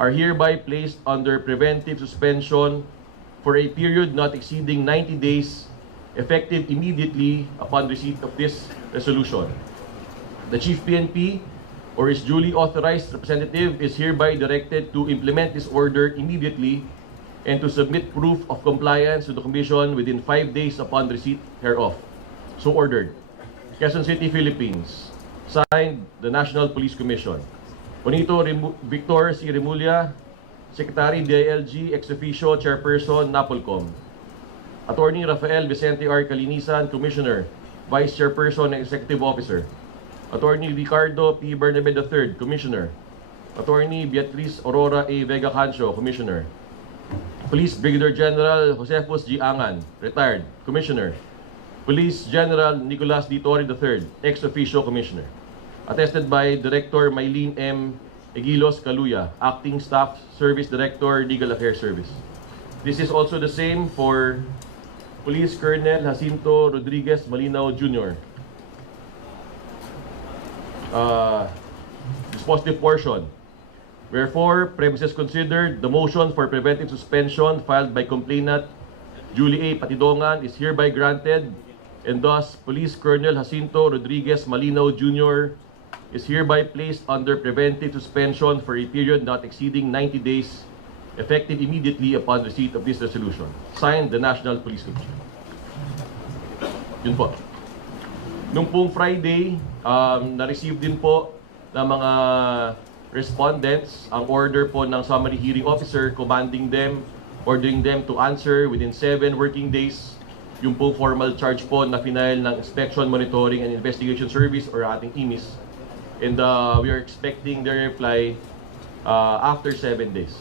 are hereby placed under preventive suspension for a period not exceeding 90 days, effective immediately upon receipt of this resolution. The Chief PNP or his duly authorized representative is hereby directed to implement this order immediately and to submit proof of compliance to the Commission within 5 days upon receipt hereof. So ordered. Quezon City, Philippines. Signed, the National Police Commission. Bonito Victor C. Remulla, Secretary DILG, ex officio, Chairperson, NAPOLCOM. Attorney Rafael Vicente R. Calinisan, Commissioner, Vice Chairperson and Executive Officer. Attorney Ricardo P. Bernabe III, Commissioner. Attorney Beatriz Aurora A. Vega Cancio, Commissioner. Police Brigadier General Josefus G. Angan, retired, Commissioner. Police General Nicolas D. Torre III, ex officio, Commissioner. Attested by Director Mylene M. Egilos Caluya, Acting Staff Service Director, Legal Affairs Service. This is also the same for Police Colonel Jacinto Rodriguez Malinaw Jr. Dispositive portion. Wherefore, premises considered, the motion for preventive suspension filed by complainant Julie A. Patidongan is hereby granted, and thus Police Colonel Jacinto Rodriguez Malinaw Jr. is hereby placed under preventive suspension for a period not exceeding 90 days, effective immediately upon receipt of this resolution. Signed, the National Police Commission. Yun po. Nung pong Friday, na-receive din po ng mga respondents ang order po ng summary hearing officer commanding them, ordering them to answer within 7 working days yung po formal charge po na final ng Inspection, Monitoring, and Investigation Service or ating IMIS. And we are expecting their reply after 7 days.